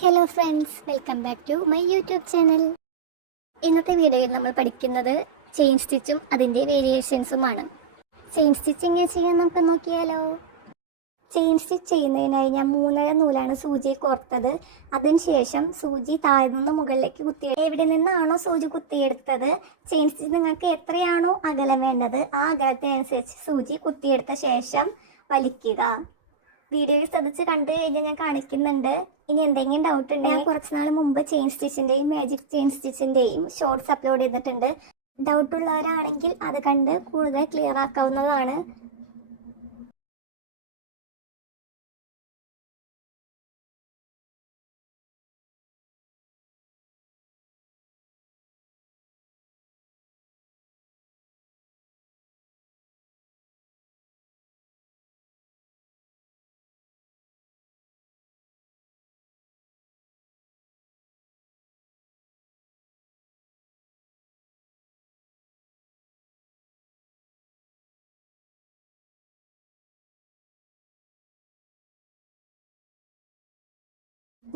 Hello friends, welcome back to my YouTube channel. ഇന്നത്തെ വീഡിയോയിൽ നമ്മൾ പഠിക്കുന്നത് ചെയിൻ സ്റ്റിച്ചും അതിൻ്റെ വേരിയേഷൻസുമാണ്. ചെയിൻ സ്റ്റിച്ച് എങ്ങനെ ചെയ്യാൻ നമുക്ക് നോക്കിയാലോ. ചെയിൻ സ്റ്റിച്ച് ചെയ്യുന്നതിനായി ഞാൻ 3.5 നൂലാണ് സൂചി കോർത്തത്. അതിനുശേഷം സൂചി താഴെ നിന്ന് മുകളിലേക്ക് എവിടെ നിന്നാണോ സൂചി കുത്തിയെടുത്തത്, ചെയിൻ സ്റ്റിച്ച് നിങ്ങൾക്ക് എത്രയാണോ അകലം വേണ്ടത് ആ അകലത്തിനനുസരിച്ച് സൂചി കുത്തിയെടുത്ത ശേഷം വലിക്കുക. വീഡിയോയിൽ ശ്രദ്ധിച്ച് കണ്ടു കഴിഞ്ഞാൽ ഞാൻ കാണിക്കുന്നുണ്ട്. ഇനി എന്തെങ്കിലും ഡൗട്ട് ഉണ്ടെങ്കിൽ കുറച്ച് നാൾ മുമ്പ് ചെയിൻ സ്റ്റിച്ചിൻ്റെയും മാജിക് ചെയിൻ സ്റ്റിച്ചിൻ്റെയും ഷോർട്സ് അപ്ലോഡ് ചെയ്തിട്ടുണ്ട്. ഡൗട്ട് ഉള്ളവരാണെങ്കിൽ അത് കണ്ട് കൂടുതൽ ക്ലിയർ ആക്കാവുന്നതാണ്.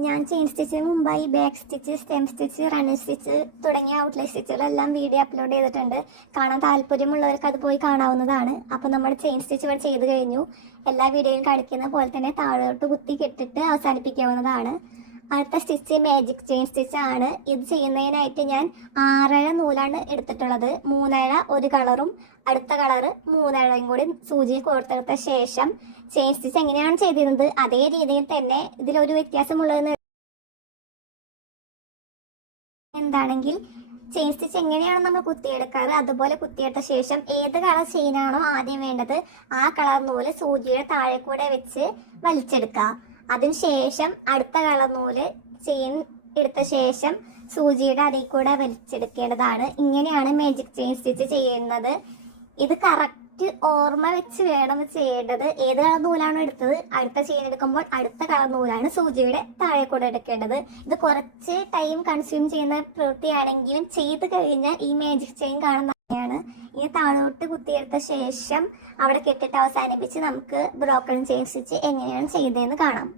ഞാൻ ചെയിൻ സ്റ്റിച്ചിന് മുമ്പായി back stitch, stem stitch, running stitch തുടങ്ങിയ ഔട്ട്ലൈൻ സ്റ്റിച്ചുകളെല്ലാം വീഡിയോ അപ്ലോഡ് ചെയ്തിട്ടുണ്ട്. കാണാൻ താല്പര്യമുള്ളവർക്ക് അത് പോയി കാണാവുന്നതാണ്. അപ്പോൾ നമ്മൾ ചെയിൻ സ്റ്റിച്ച് ഇവിടെ ചെയ്ത് കഴിഞ്ഞു. എല്ലാ വീഡിയോയിലും കാണിക്കുന്ന പോലെ തന്നെ താഴോട്ട് കുത്തി കെട്ടിട്ട് അവസാനിപ്പിക്കാവുന്നതാണ്. അടുത്ത സ്റ്റിച്ച് മാജിക് ചെയിൻ സ്റ്റിച്ച് ആണ്. ഇത് ചെയ്യുന്നതിനായിട്ട് ഞാൻ 6.5 നൂലാണ് എടുത്തിട്ടുള്ളത്. 3.5 ഒരു കളറും അടുത്ത കളറ് 3.5 കൂടി സൂചി കോർത്തെടുത്ത ശേഷം ചെയിൻ സ്റ്റിച്ച് എങ്ങനെയാണ് ചെയ്തിരുന്നത് അതേ രീതിയിൽ തന്നെ ഇതിലൊരു വ്യത്യാസമുള്ളതെന്ന് എന്താണെങ്കിൽ, ചെയിൻ സ്റ്റിച്ച് എങ്ങനെയാണ് നമ്മൾ കുത്തിയെടുക്കാറ് അതുപോലെ കുത്തിയെടുത്ത ശേഷം ഏത് കളർ ചെയിനാണോ ആദ്യം വേണ്ടത് ആ കളർ നൂല് സൂചിയുടെ താഴെ കൂടെ വെച്ച് വലിച്ചെടുക്കുക. അതിനുശേഷം അടുത്ത കളർ നൂല് ചെയിൻ എടുത്ത ശേഷം സൂചിയുടെ അതിൽ കൂടെ വലിച്ചെടുക്കേണ്ടതാണ്. ഇങ്ങനെയാണ് മാജിക് ചെയിൻ സ്റ്റിച്ച് ചെയ്യുന്നത്. ഇത് കറക്റ്റ് ഓർമ്മ വെച്ച് വേണം ചെയ്യേണ്ടത്. ഏത് കളർ നൂലാണോ എടുത്തത് അടുത്ത ചെയിൻ എടുക്കുമ്പോൾ അടുത്ത കളർ നൂലാണ് സൂചിയുടെ താഴെ കൂടെ എടുക്കേണ്ടത്. ഇത് കുറച്ച് ടൈം കൺസ്യൂം ചെയ്യുന്ന പ്രവൃത്തിയാണെങ്കിലും ചെയ്ത് കഴിഞ്ഞാൽ ഈ മാജിക് ചെയിൻ കാണുന്നതാണ്. ഇനി താഴോട്ട് കുത്തിയെടുത്ത ശേഷം അവിടെ കെട്ടിട്ട് അവസാനിപ്പിച്ച് നമുക്ക് ബ്രോക്കൺ ചെയിൻ സ്റ്റിച്ച് എങ്ങനെയാണ് ചെയ്തതെന്ന് കാണാം.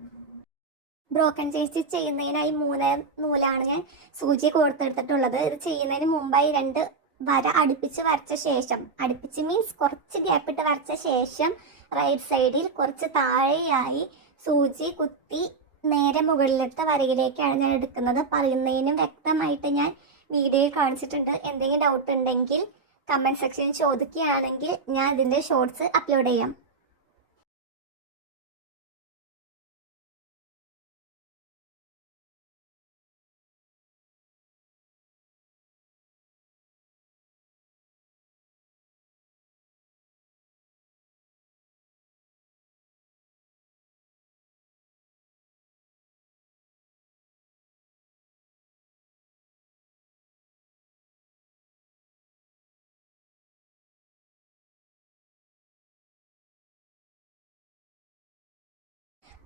ബ്രോക്കൺ ചെയിൻ സ്റ്റിച്ച് ചെയ്യുന്നതിനായി 3 നൂലാണ് ഞാൻ സൂചി കോർത്തെടുത്തിട്ടുള്ളത്. ഇത് ചെയ്യുന്നതിന് മുമ്പായി 2 വര അടുപ്പിച്ച് വരച്ച ശേഷം, അടുപ്പിച്ച് മീൻസ് കുറച്ച് ഗ്യാപ്പിട്ട് വരച്ച ശേഷം റൈറ്റ് സൈഡിൽ കുറച്ച് താഴെയായി സൂചി കുത്തി നേരെ മുകളിലെടുത്ത വരയിലേക്കാണ് ഞാൻ എടുക്കുന്നത്. പറയുന്നതിനും വ്യക്തമായിട്ട് ഞാൻ വീഡിയോയിൽ കാണിച്ചിട്ടുണ്ട്. എന്തെങ്കിലും ഡൗട്ട് ഉണ്ടെങ്കിൽ കമൻറ്റ് സെക്ഷനിൽ ചോദിക്കുകയാണെങ്കിൽ ഞാൻ ഇതിൻ്റെ ഷോർട്സ് അപ്ലോഡ് ചെയ്യാം.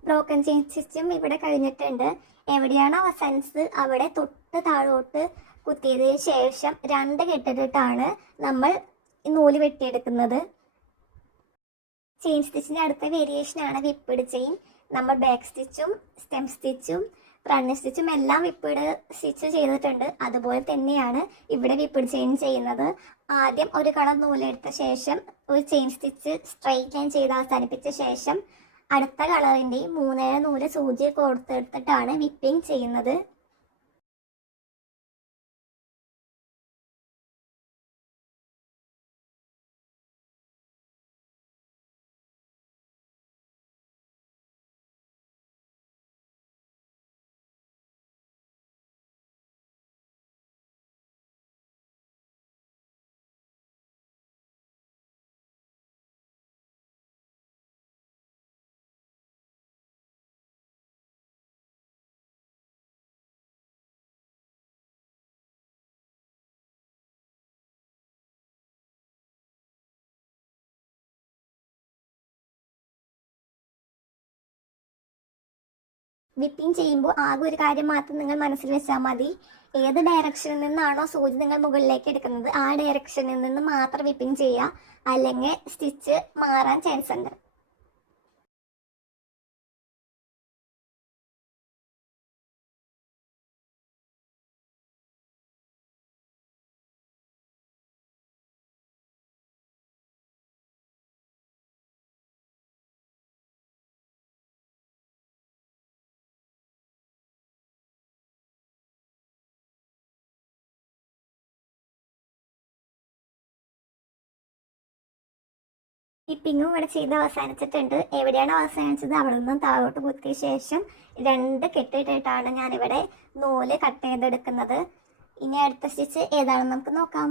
ബ്രോക്കൺ ചെയിൻ സ്റ്റിച്ചും ഇവിടെ കഴിഞ്ഞിട്ടുണ്ട്. എവിടെയാണോ അവസാനിച്ചത് അവിടെ തൊട്ട് താഴോട്ട് കുത്തിയതിന് ശേഷം 2 കെട്ടിട്ടാണ് നമ്മൾ നൂല് വെട്ടിയെടുക്കുന്നത്. ചെയിൻ സ്റ്റിച്ചിൻ്റെ അടുത്ത വേരിയേഷനാണ് വിപ്പിഡ് ചെയിൻ. നമ്മൾ ബാക്ക് സ്റ്റിച്ചും സ്റ്റെം സ്റ്റിച്ചും റണ്ണിങ് സ്റ്റിച്ചും എല്ലാം വിപ്പിഡ് സ്റ്റിച്ച് ചെയ്തിട്ടുണ്ട്. അതുപോലെ തന്നെയാണ് ഇവിടെ വിപ്പിഡ് ചെയിൻ ചെയ്യുന്നത്. ആദ്യം ഒരു കളർ നൂലെടുത്ത ശേഷം ഒരു ചെയിൻ സ്റ്റിച്ച് സ്ട്രെയിറ്റ് ലൈൻ ചെയ്ത് അവസാനിപ്പിച്ച ശേഷം അടുത്ത കളറിൻ്റെ 3.5 നൂല് സൂചി കോർത്തെടുത്തിട്ടാണ് വിപ്പിംഗ് ചെയ്യുന്നത്. വിപ്പിംഗ് ചെയ്യുമ്പോൾ ആകെ ഒരു കാര്യം മാത്രം നിങ്ങൾ മനസ്സിൽ വെച്ചാൽ മതി. ഏത് ഡയറക്ഷനിൽ നിന്നാണോ സൂചി നിങ്ങൾ മുകളിലേക്ക് എടുക്കുന്നത് ആ ഡയറക്ഷനിൽ നിന്ന് മാത്രം വിപ്പിംഗ് ചെയ്യുക, അല്ലെങ്കിൽ സ്റ്റിച്ച് മാറാൻ ചാൻസ് ഉണ്ട്. ടിപ്പിങ്ങും ഇവിടെ ചെയ്ത് അവസാനിച്ചിട്ടുണ്ട്. എവിടെയാണ് അവസാനിച്ചത് അവിടെ നിന്നും താഴോട്ട് കുത്തിയ ശേഷം 2 കെട്ടിയിട്ടാണ് ഞാനിവിടെ നൂല് കട്ട് ചെയ്തെടുക്കുന്നത്. ഇനി അടുത്ത സ്റ്റിച്ച് ഏതാണെന്ന് നമുക്ക് നോക്കാം.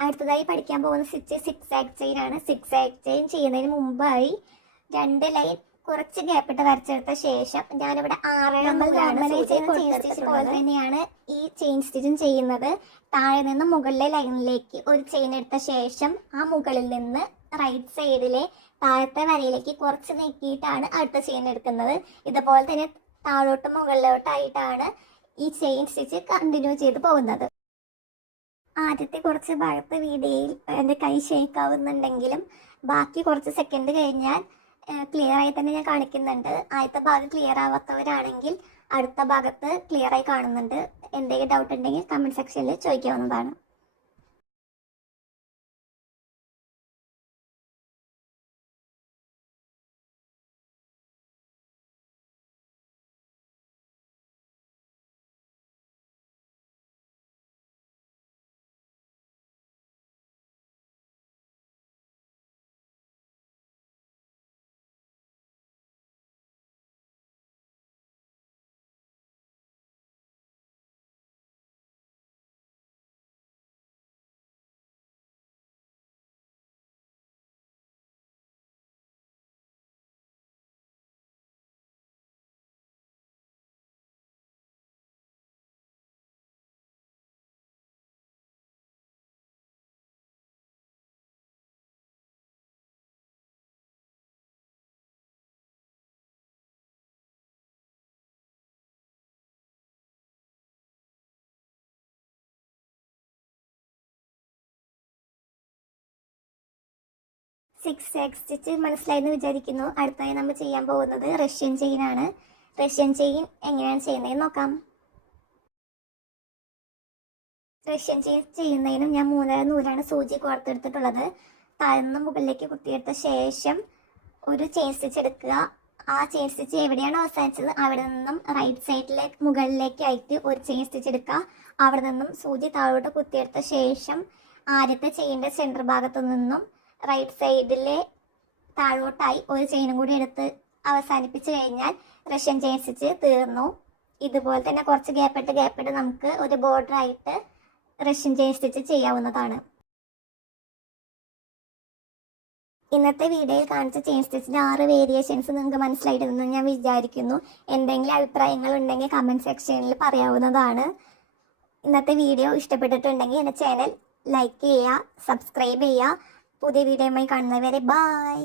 അടുത്തതായി പഠിക്കാൻ പോകുന്ന സ്റ്റിച്ച് സിക്സാക് ചെയിൻ ആണ്. സിക്സാക് ചെയിൻ ചെയ്യുന്നതിന് മുമ്പായി 2 ലൈൻ കുറച്ച് ഗ്യാപ്പിട്ട് വരച്ചെടുത്ത ശേഷം ഞാനിവിടെ 6 പോലെ തന്നെയാണ് ഈ ചെയിൻ സ്റ്റിച്ചും ചെയ്യുന്നത്. താഴെ നിന്ന് മുകളിലെ ലൈനിലേക്ക് ഒരു ചെയിൻ എടുത്ത ശേഷം ആ മുകളിൽ നിന്ന് റൈറ്റ് സൈഡിലെ താഴത്തെ വരയിലേക്ക് കുറച്ച് നീക്കിയിട്ടാണ് അടുത്ത ചെയിൻ എടുക്കുന്നത്. ഇതുപോലെ തന്നെ താഴോട്ട് മുകളിലോട്ടായിട്ടാണ് ഈ ചെയിൻ സ്റ്റിച്ച് കണ്ടിന്യൂ ചെയ്ത് പോകുന്നത്. ആദ്യത്തെ കുറച്ച് ഭാഗത്ത് വീഡിയോയിൽ എൻ്റെ കൈ ഷേക്ക് ആവുന്നുണ്ടെങ്കിലും ബാക്കി കുറച്ച് സെക്കൻഡ് കഴിഞ്ഞാൽ ക്ലിയർ ആയി തന്നെ ഞാൻ കാണിക്കുന്നുണ്ട്. ആദ്യത്തെ ഭാഗം ക്ലിയർ ആവാത്തവരാണെങ്കിൽ അടുത്ത ഭാഗത്ത് ക്ലിയർ ആയി കാണുന്നുണ്ട്. എന്തെങ്കിലും ഡൗട്ട് ഉണ്ടെങ്കിൽ കമൻറ്റ് സെക്ഷനിൽ ചോദിക്കാവുന്നതാണ്. സിക്സാക് സ്റ്റിച്ച് മനസ്സിലായെന്ന് വിചാരിക്കുന്നു. അടുത്തായി നമ്മൾ ചെയ്യാൻ പോകുന്നത് റഷ്യൻ ചെയിൻ ആണ്. റഷ്യൻ ചെയിൻ എങ്ങനെയാണ് ചെയ്യുന്നതെന്ന് നോക്കാം. റഷ്യൻ ചെയിൻ ചെയ്യുന്നതിനും ഞാൻ 3 നൂലാണ് സൂചി കോർത്തെടുത്തിട്ടുള്ളത്. താഴ്ന്ന മുകളിലേക്ക് കുത്തിയെടുത്ത ശേഷം ഒരു ചെയിൻ സ്റ്റിച്ച് എടുക്കുക. ആ ചെയിൻ സ്റ്റിച്ച് എവിടെയാണ് അവസാനിച്ചത് അവിടെ നിന്നും റൈറ്റ് സൈഡിലെ മുകളിലേക്കായിട്ട് ഒരു ചെയിൻ സ്റ്റിച്ച് എടുക്കുക. അവിടെ നിന്നും സൂചി താഴോട്ട് കുത്തിയെടുത്ത ശേഷം ആദ്യത്തെ ചെയിൻ്റെ സെൻറ്റർ ഭാഗത്തു നിന്നും റൈറ്റ് സൈഡിലെ താഴോട്ടായി ഒരു ചെയിനും കൂടി എടുത്ത് അവസാനിപ്പിച്ച് കഴിഞ്ഞാൽ റഷ്യൻ ചെയിൻ സ്റ്റിച്ച് തീർന്നു. ഇതുപോലെ തന്നെ കുറച്ച് ഗ്യാപ്പിട്ട് നമുക്ക് ഒരു ബോർഡർ ആയിട്ട് റഷ്യൻ ചെയിൻ സ്റ്റിച്ച് ചെയ്യാവുന്നതാണ്. ഇന്നത്തെ വീഡിയോയിൽ കാണിച്ച ചെയിൻ സ്റ്റിച്ചിൻ്റെ 6 വേരിയേഷൻസ് നിങ്ങൾക്ക് മനസ്സിലായിട്ടുണ്ടെന്ന് ഞാൻ വിചാരിക്കുന്നു. എന്തെങ്കിലും അഭിപ്രായങ്ങൾ ഉണ്ടെങ്കിൽ കമൻറ്റ് സെക്ഷനിൽ പറയാവുന്നതാണ്. ഇന്നത്തെ വീഡിയോ ഇഷ്ടപ്പെട്ടിട്ടുണ്ടെങ്കിൽ എൻ്റെ ചാനൽ ലൈക്ക് ചെയ്യുക, സബ്സ്ക്രൈബ് ചെയ്യുക. പുതിയ വീഡിയോയുമായി കാണുന്നവരെ ബൈ.